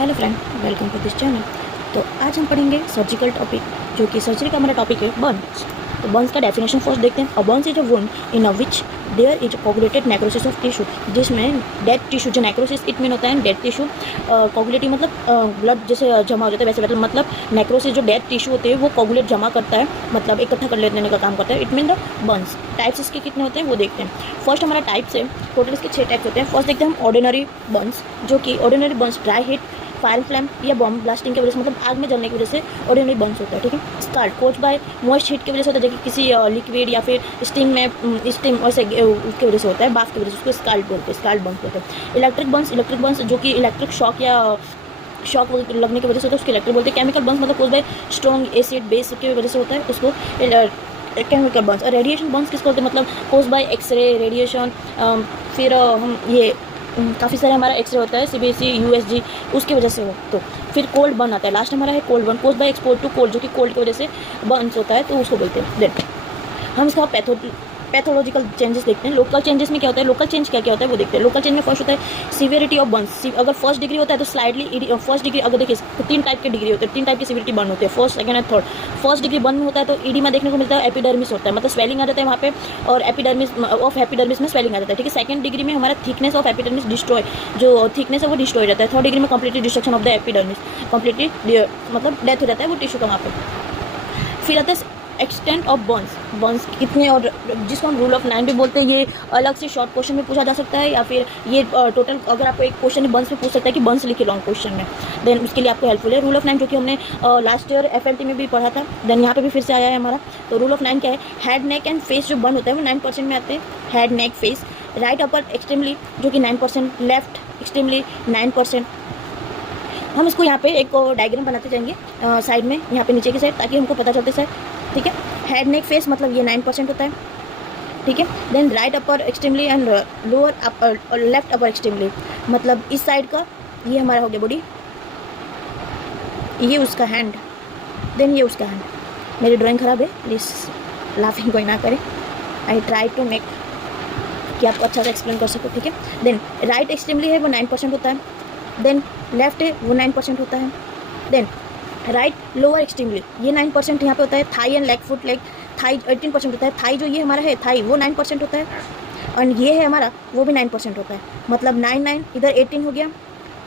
Hello friend, welcome to this channel. तो आज हम पढ़ेंगे सर्जिकल टॉपिक, जो कि सर्जरी का हमारा टॉपिक है बर्न्स। तो बर्न्स का डेफिनेशन फर्स्ट देखते हैं। A burns is a wound in a which there is coagulated necrosis of tissue, जिसमें डेड टिश्यू, जो नेक्रोसिस इट मीन होता है डेड टिश्यू, कोगुलेटिव मतलब ब्लड जैसे जमा हो जाता है वैसे, मतलब नेक्रोसिस जो डेड टिश्यू होते हैं वो कोगुलेट जमा करता है, मतलब इकट्ठा कर लेने का काम करता है। It mean the Burns. Types इसके कितने होते हैं वो देखते हैं। फर्स्ट हमारा टाइप्स है, टोटल इसके 6 टाइप्स होते हैं। फर्स्ट देखते हैं हम ऑर्डिनरी बर्न्स, जो कि ordinary Burns dry heat, fire flame या बॉम्ब ब्लास्टिंग की वजह से, मतलब आग में जलने की वजह से ऑर्डिनरी बर्न्स होता है। ठीक है। Scald coach bye moist heat की वजह से होता है, जैसे किसी लिक्विड या फिर स्टीम में स्टीम ऐसे उसकी वजह से होता है, बाफ की वजह से, उसको स्काल्ड बोलते हैं, स्काल्ड बर्न्स बोलते हैं। इलेक्ट्रिक बर्न्स जो कि इलेक्ट्रिक शॉक या शॉक लगने की वजह से होता है, उसको इलेक्ट्रिक बोलते हैं। केमिकल बर्न्स मतलब caused by strong acid base की वजह से होता है, उसको केमिकल बर्न्स। और रेडिएशन बर्न्स किसको होते हैं, मतलब कोज बाय एक्सरे रेडिएशन, फिर हम ये काफ़ी सारे हमारा एक्सरे होता है CBSE USG, उसकी वजह से हो। तो फिर कोल्ड बर्न आता है, लास्ट हमारा है cold burn, caused by export to cold, जो कि कोल्ड की वजह से बर्न्स होता है, तो उसको बोलते हैं। देन हम इसका पैथोलॉजिकल चेंजेस देखते हैं। लोकल चेंजेस में क्या होता है, लोकल चेंज क्या क्या होता है वो देखते हैं। लोकल चेंज में फर्स्ट होता है सीवियरिटी ऑफ बर्न्स। अगर फर्स्ट डिग्री होता है तो स्लाइडली फर्स्ट डिग्री, अगर देखिए तो 3 टाइप के डिग्री होते हैं, 3 टाइप की सीवियरिटी बर्न होते हैं, first second and third. First degree burn होता है तो ईडीमा देखने को मिलता है, एपिडर्मिस होता है, मतलब स्वेलिंग आ जाता है वहाँ पे, और एपिडर्मिस में स्वेलिंग आ जाता है। ठीक है। सेकंड डिग्री में हमारा थिकनेस ऑफ एपिडर्मिस डिस्ट्रॉय, जो थिकनेस है वो डिस्ट्रॉय हो जाता है। थर्ड डिग्री में completely destruction of the epidermis, completely मतलब डेथ हो जाता है वो टिश्यू का वहाँ पे। फिर आता है एक्सटेंट ऑफ बर्न्स कितने, और जिसको हम रूल ऑफ 9 भी बोलते हैं। ये अलग से शॉर्ट क्वेश्चन में पूछा जा सकता है, या फिर ये टोटल अगर आपको एक क्वेश्चन बर्न्स में पूछ सकता है कि बर्न्स लिखिए लॉन्ग क्वेश्चन में, देन उसके लिए आपको हेल्पफुल है। रूल ऑफ 9 जो कि हमने लास्ट ईयर FLT में भी पढ़ा था, देन यहाँ पे भी फिर से आया है हमारा। तो रूल ऑफ 9 क्या है, हेड नेक एंड फेस जो बर्न होता है वो 9% में आते हैं, head neck face. Right upper extremely जो कि 9%, लेफ्ट एक्सट्रीमली 9%। हम इसको यहाँ पे एक डायग्राम बनाते जाएंगे साइड में, यहाँ पे नीचे की साइड, ताकि हमको पता चलते सर। ठीक है। हेड नेक फेस मतलब ये 9% होता है। ठीक है। Then right upper extremely and lower upper और लेफ्ट अपर एक्सट्रीमली, मतलब इस साइड का ये हमारा हो गया बॉडी, ये उसका हैंड, देन ये उसका हैंड। मेरी ड्राइंग ख़राब है, प्लीज़ लाफिंग कोई ना करे। आई ट्राई टू मेक कि आपको अच्छा से एक्सप्लेन कर सको। ठीक है। देन राइट एक्सट्रीमली है वो 9% होता है, देन लेफ्ट है वो 9% होता है, देन राइट लोअर एक्सट्रीमली ये 9% यहाँ पे होता है। Thigh and leg, foot leg, thigh 18% होता है। थाई जो ये हमारा है थाई वो 9% होता है, और ये है हमारा वो भी 9% होता है, मतलब 9 इधर 18 हो गया,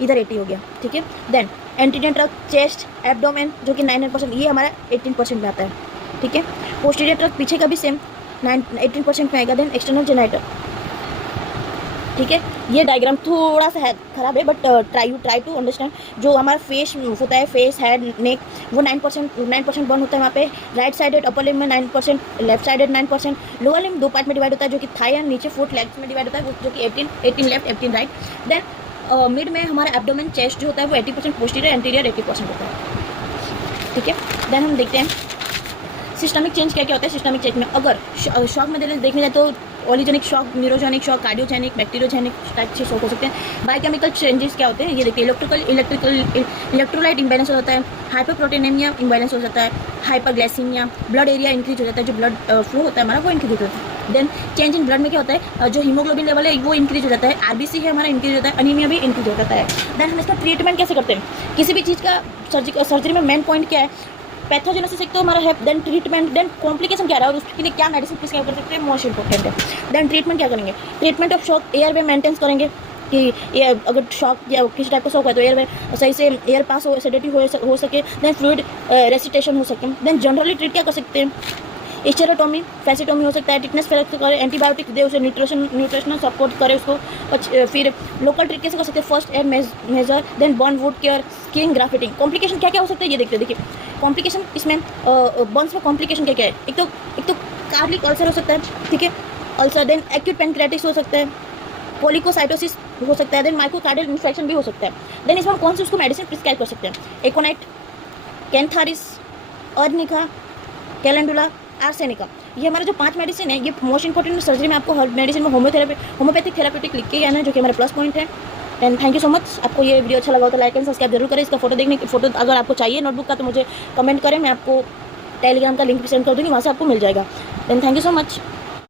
इधर 80 हो गया। ठीक है। Then anterior trunk, chest, abdomen जो कि 9% ये हमारा 18% में आता है। ठीक है। पोस्टीरियर ट्रक पीछे का भी सेम 18% में आएगा। Then external genitalia. ठीक है। ये डायग्राम थोड़ा सा है खराब है, बट ट्राई टू अंडरस्टैंड। जो हमारा फेस होता है, फेस, हेड, नेक, वो 9% बर्न होता है वहाँ पे। राइट साइडेड अपर लिम्ब में 9%, left sided 9%। Lower limb 2 part में डिवाइड होता है, जो कि थाई एंड नीचे फुट लेग्स में डिवाइड होता है, जो कि 18 लेफ्ट 18 राइट। देन मिड में हमारा एब्डोमेन, चेस्ट जो होता है वो 80%, पोस्टीरियर एंटीरियर 80% होता है। ठीक है। देन हम देखते हैं सिस्टमिक चेंज क्या क्या होता है। सिस्टमिक चेंज में अगर शॉक में देखने जाए तो oligaemic shock, neurogenic shock, cardiogenic, bacteriogenic type से शॉक हो सकते हैं। बायोकेमिकल चेंजेस क्या होते हैं ये देखिए, इलेक्ट्रोलाइट इम्बैलेंस हो जाता है, हाइपरप्रोटीनेमिया इम्बैलेंस हो जाता है, हाइपरग्लाइसीमिया, ब्लड एरिया इंक्रीज हो जाता है, जो ब्लड फ्लो होता है हमारा वो इंक्रीज होता है। देन चेंज इन ब्लड में क्या होता है, जो हीमोग्लोबिन लेवल है वो इंक्रीज हो जाता है, RBC है हमारा इंक्रीज होता है, अनीमिया भी इंक्रीज हो जाता है। देन हम इसका ट्रीटमेंट कैसे करते हैं, किसी भी चीज़ का सर्जरी में मेन पॉइंट क्या है, पैथोजेनेसिस एक तो हमारा है, देन ट्रीटमेंट, देन कॉम्प्लिकेशन क्या रहा है और उसके लिए क्या मेडिसिन प्रिस्क्राइब कर सकते हैं, मोस्ट इंपॉर्टेंट है। देन ट्रीटमेंट क्या करेंगे, treatment of shock, air way maintain करेंगे कि ये अगर शॉक या किसी टाइप का शॉक है तो एयर वे सही से एयर पास हो, सेडेटिव हो सके, देन फ्लूइड रेसिटेशन हो सके। देन जनरली ट्रीट क्या कर सकते हैं, स्टेरोटोमी, फैसिटोमी हो सकता है, टिटनेस फेरक करे, एंटीबायोटिक दे, उसे न्यूट्रिशनल सपोर्ट करे उसको। फिर लोकल ट्रीट कैसे कर सकते हैं, first aid measure, then burn wound care, skin grafting. Complication क्या क्या हो सकते हैं ये देखते हैं। देखिए कॉम्प्लिकेशन इसमें बर्न्स में कॉम्प्लिकेशन क्या क्या है, एक तो कार्डिक अल्सर हो सकता है। ठीक है। अल्सर, देन एक्यूट पेनक्रेटिस हो सकता है, कोलिकोसाइटोसिस हो सकता है, देन माइक्रोकार्डियल इन्फेक्शन भी हो सकता है। देन इसमें हम कौन सी उसको मेडिसिन प्रिस्क्राइब कर सकते हैं, एकोनाइट, कैंथारिस, अर्निका, कैलेंडुला, आर्सेनिका। ये हमारे जो 5 मेडिसिन है, ये मोस्ट इंपॉर्टेंट सर्जरी में आपको हर मेडिसिन में होम्योपैथिक थेरापेटिक लिख के आना है, जो कि हमारे प्लस पॉइंट है। And thank you so much. आपको ये वीडियो अच्छा लगा हो तो लाइक एंड सब्सक्राइब जरूर करें। इसका फोटो अगर आपको चाहिए नोटबुक का तो मुझे कमेंट करें, मैं आपको टेलीग्राम का लिंक भी सेंड कर दूँगी, वहाँ से आपको मिल जाएगा। Then thank you so much.